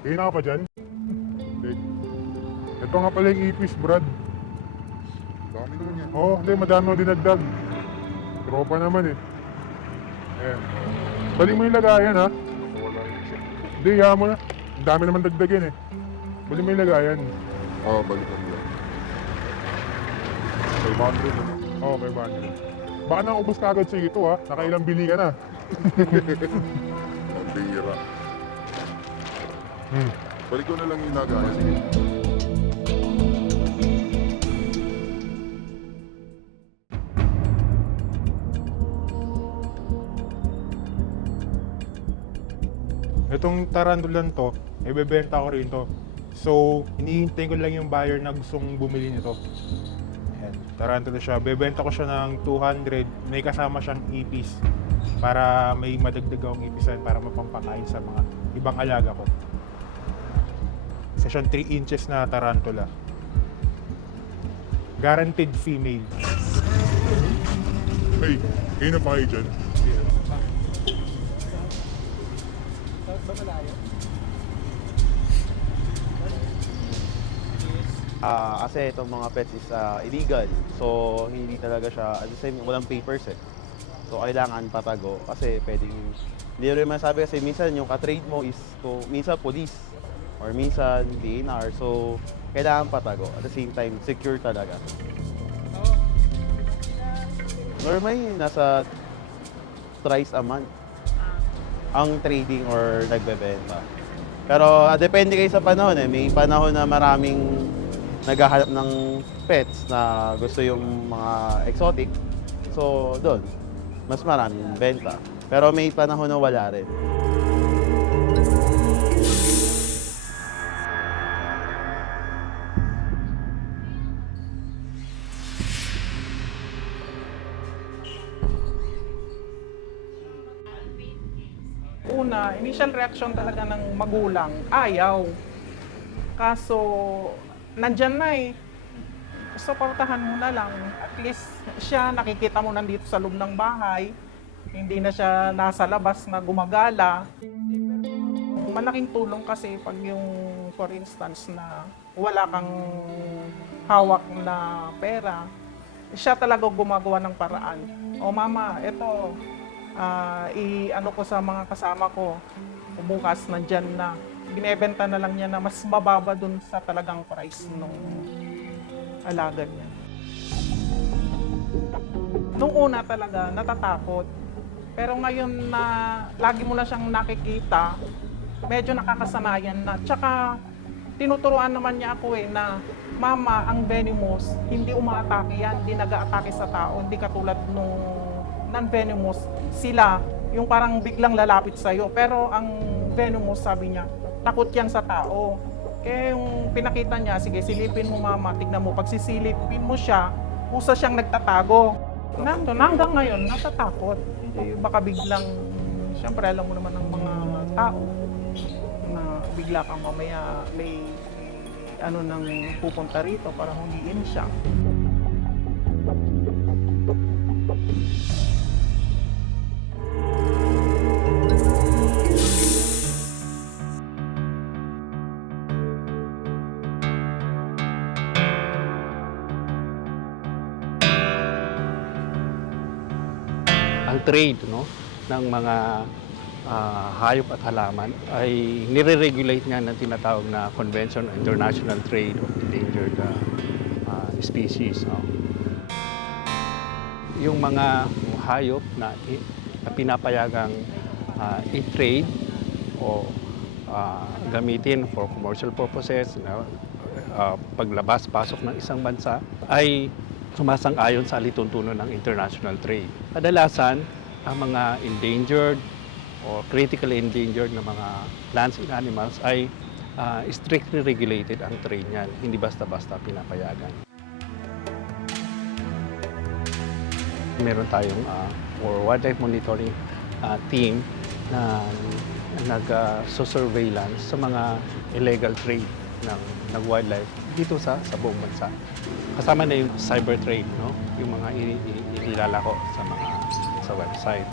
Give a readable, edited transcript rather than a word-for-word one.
Hina ka pa dyan? Hindi. Ito nga pala yung ipis, Brad. Dami naman yan. Oo, hindi, madami mo dinagdag. Tropa naman eh. Ayan. Balik mo yung lagayan ha. Wala yung isa. Hindi, hiya mo na. Ang dami naman dagdagan eh. Balik mo yung lagayan. Oo, balikan lang. 500 naman. Oo, may banyo. Baka naubos ka agad sa ito ha. Nakailang bili ka na. Ang bihira. Hmm. Balik ko na lang yung nagaya. Sige. Itong tarantulan to, ibebenta ko rin to. So, hinihintay ko lang yung buyer na gustong bumili nito. Ayan, tarantula siya. Bebenta ko siya ng 200. May kasama siyang ipis para may madagdag akong ipisan para mapampakain sa mga ibang alaga ko. Isa siyang 3 inches na tarantula. Guaranteed female. Hey, kayo na pa kayo dyan? Kasi itong mga pets is illegal. So, hindi talaga siya, at the same, walang papers eh. So, kailangan patago kasi pwedeng, hindi rin masabi kasi minsan yung ka-trade mo is, so, minsan police or minsan DNR. So, kailangan patago. At the same time, secure talaga. Normally, nasa thrice a month ang trading or nagbebenta. Pero depende kayo sa panahon eh. May panahon na maraming naghahanap ng pets na gusto yung mga exotic. So, doon, mas maraming benta. Pero may panahon na wala rin. Una, initial reaction talaga ng magulang, ayaw. Kaso, nandyan na eh. Suportahan mo na lang. At least, siya nakikita mo nandito sa loob ng bahay. Hindi na siya nasa labas na gumagala. Malaking tulong kasi pag yung, for instance, na wala kang hawak na pera, siya talaga gumagawa ng paraan. O mama, eto, i-ano ko sa mga kasama ko, bukas nandyan na. Binebenta na lang niya na mas mababa dun sa talagang price nung alaga niya. Nung una talaga, natatakot. Pero ngayon na lagi mo na siyang nakikita, medyo nakakasanayan na. Tsaka tinuturuan naman niya ako na, mama, ang venomous, hindi umaatake yan, hindi nag-aatake sa tao, hindi katulad nung non-venomous, sila, yung parang biglang lalapit sa'yo. Pero ang venomous, sabi niya, takot yan sa tao. Kaya yung pinakita niya, sige, silipin mo mama, tignan mo, pag sisilipin mo siya, usa siyang nagtatago. Nandun, hanggang ngayon, natatakot. Baka biglang, siyempre alam mo naman ng mga tao, na bigla kang mamaya may ano nang pupunta rito para huliin siya. Ang trade ng mga hayop at halaman ay nire-regulate nga ng tinatawag na Convention on International Trade of Endangered Species. No? Yung mga hayop na pinapayagang i-trade o gamitin for commercial purposes, paglabas-pasok ng isang bansa, ay sumasang-ayon sa alituntunin ng international trade. Kadalasan, ang mga endangered o critically endangered na mga plants and animals ay strictly regulated ang trade niyan. Hindi basta-basta pinapayagan. Meron tayong for wildlife monitoring team na nag-surveillance sa mga illegal trade ng wildlife dito sa buong bansa. Kasama na yung cyber trade, yung mga inilalako sa website.